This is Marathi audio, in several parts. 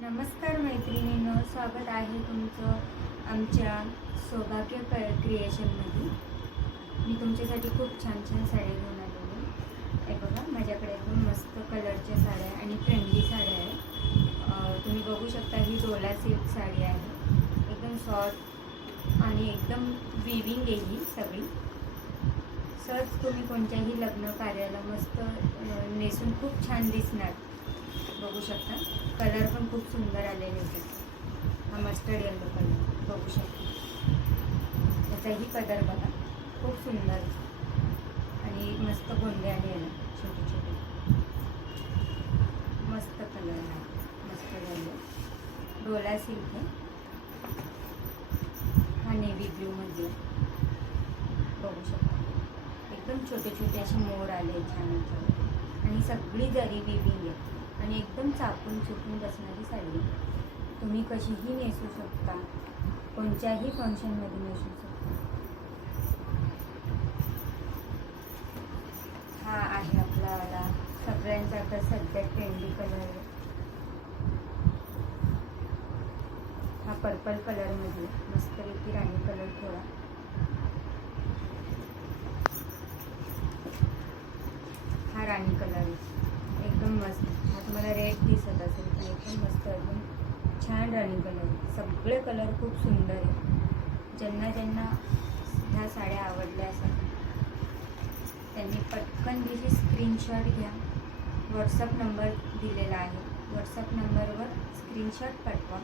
नमस्कार मैत्रिणींनो, स्वागत आहे तुमचं आमच्या सौभाग्य क्रिएशनमध्ये. मी तुमच्यासाठी खूप छान छान साड्या घेऊन आलेली आहे. हे बघा, माझ्याकडे एकदम मस्त कलरच्या साड्या आणि ट्रेंडी साड्या आहे. तुम्ही बघू शकता, ही डोला सिल्क साडी आहे. एकदम सॉफ्ट आणि एकदम विविंग आहे ही सगळी. सहज तुम्ही कोणत्याही लग्न कार्याला मस्त नेसून खूप छान दिसणार. बघू शकता, कलर पण खूप सुंदर आलेले होते. हा मस्टर्ड येलो कलर बघू शकता. त्याचाही पदर बघा, खूप सुंदर आणि मस्त गोंडे आलेले छोटे छोटे. मस्त कलर आहे, मस्टर्ड येलो. डोला सिल्क आहे. हा नेव्ही ब्ल्यूमध्ये बघू शकता. एकदम छोटे छोटे असे मोर आले छान आणि सगळी जरी विविंग आहे आणि एकदम चापून चुकून बसणारी साडी. तुम्ही कशीही नेसू शकता, कोणत्याही फंक्शनमध्ये नेसू शकता. हा आहे आपला सगळ्यांचा आता सध्या ट्रेंडी कलर. हा पर्पल कलरमध्ये मस्तपैकी राणी कलर थोडा. हा राणी कलर एकदम मस्त. हा तुम्हाला रेड दिसत असेल पण एकदम मस्त, एकदम छान राणी कलर. सगळे कलर खूप सुंदर आहे. ज्यांना ज्यांना ह्या साड्या आवडल्या असेल त्यांनी पटकन तिची स्क्रीनशॉट घ्या. व्हॉट्सअप नंबर दिलेला आहे. व्हॉट्सअप नंबरवर स्क्रीनशॉट पाठवा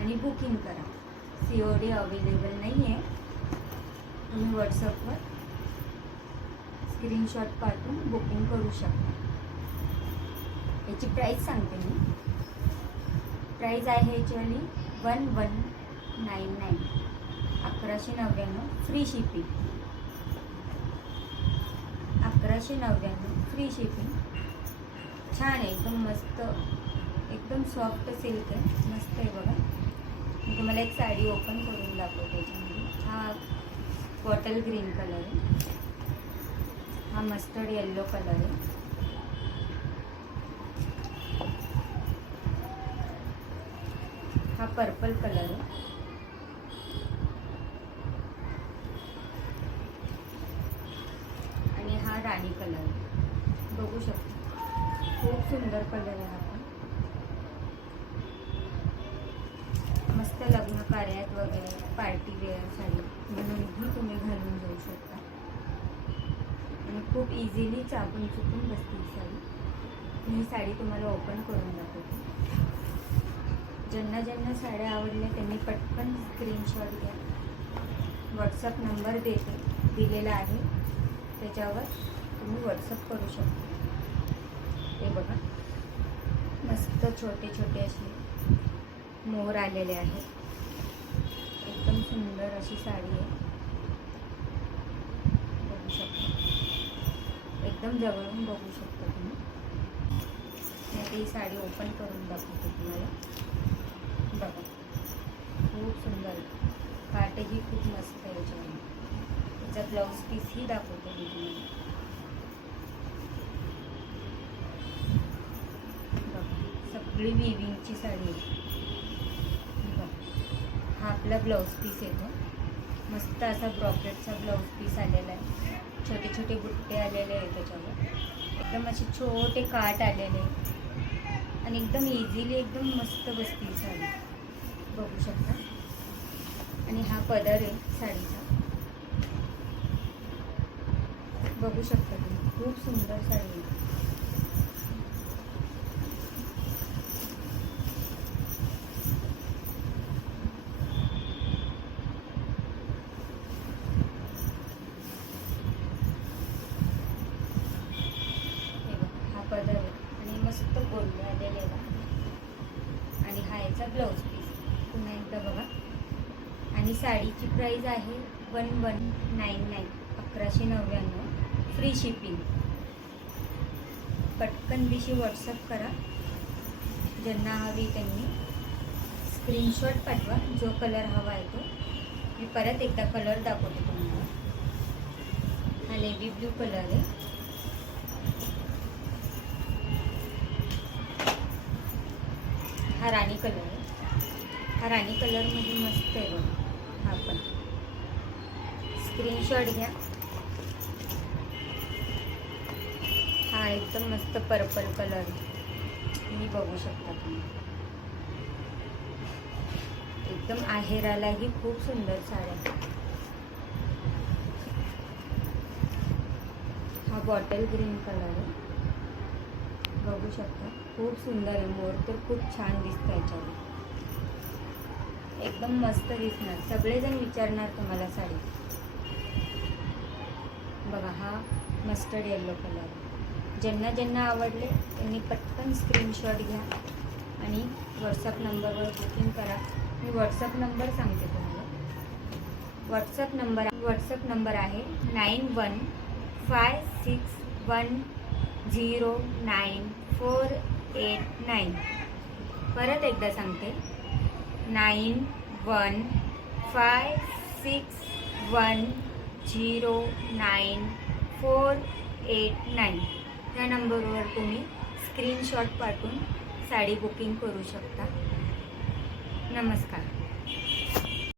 आणि बुकिंग करा. COD अवेलेबल नाही आहे. तुम्ही व्हॉट्सअपवर स्क्रीनशॉट पाठवून बुकिंग करू शकता. याची प्राईस सांगते मी. प्राईस आहे actually 1199, 1199 free shipping. 1199 free shipping. छान आहे, एकदम मस्त, एकदम सॉफ्ट सिल्क आहे. मस्त आहे बघा. मी तुम्हाला एक साडी ओपन करून दाखवते. त्याच्यामध्ये हा बॉटल ग्रीन कलर आहे. हा मस्टर्ड येल्लो कलर आहे. हा पर्पल कलर आहे. आणि हा राणी कलर आहे. बघू शकता, खूप सुंदर कलर आहे. हा पण मस्त लग्न कार्यात वगैरे पार्टी वेअर साडी म्हणूनही तुम्ही घालून जाऊ शकता आणि खूप इझिली चापून चुकून बसते ही साडी. ही साडी तुम्हाला ओपन करून दाखवते. ज्यांना ज्यांना साड्या आवडल्या त्यांनी पटकन स्क्रीनशॉट घ्या. व्हॉट्सअप नंबर दिलेला आहे, त्याच्यावर तुम्ही व्हॉट्सअप करू शकता. हे बघा, मस्त छोटे छोटे असे मोर आलेले आहेत. एकदम सुंदर अशी साडी आहे. बघू शकता, एकदम जवळून बघू शकता तुम्ही. ही साडी ओपन करून दाखवते तुम्हाला. बघा, खूप सुंदर. काटही खूप मस्त आहे याच्यावर. त्याचा ब्लाऊज पीसही दाखवते मी तुम्हाला. बघा, सगळी विविंगची साडी आहे. बघा, हा आपला ब्लाऊज पीस येतो. मस्त असा ब्रॉकेटचा ब्लाऊज पीस आलेला आहे. छोटे छोटे बुट्टे आलेले आहेत त्याच्यावर. एकदम असे छोटे काट आलेले आणि एकदम इझिली एकदम मस्त बसते साडी. बघू शकता. आणि हा पदर आहे साडीचा. बघू शकता तुम्ही, खूप सुंदर साडी आहे. हा पदर आहे आणि मस्त गोंडे आलेले आहे. आणि हा याचा ब्लाऊज पीस पुन्हा एकदा बघा. आणि साडीची प्राईस आहे 1199, 1199 फ्री शिपिंग. पटकन दिशी व्हॉट्सअप करा. ज्यांना हवी त्यांनी स्क्रीनशॉट पाठवा. जो कलर हवा आहे तो. मी परत एकदा कलर दाखवते तुम्हाला. हा नेव्ही ब्ल्यू कलर आहे. हा राणी कलर आहे. हा राणी कलरमध्ये मस्त आहे बघा. हा पण स्क्रीनशॉट घ्या. हा एकदम मस्त पर्पल कलर मी बघू शकता तुम्ही. एकदम आहेरालाही खूप सुंदर साड्या. हा बॉटल ग्रीन कलर आहे, बघू शकता. खूप सुंदर आहे. मोर तर खूप छान दिसतं याच्यावर. एकदम मस्त दिसणार. सगळेजण विचारणार तुम्हाला साडी. बघा हा मस्टर्ड येलो कलर. ज्यांना ज्यांना आवडले त्यांनी पटकन स्क्रीनशॉट घ्या आणि व्हॉट्सअप नंबरवर बुकिंग करा. मी व्हॉट्सअप नंबर सांगते तुम्हाला. व्हॉट्सअप नंबर आहे 9156109489. परत एकदा सांगते 9156109489. त्या नंबरवर तुम्ही स्क्रीनशॉट पाठवून साडी बुकिंग करू शकता. नमस्कार.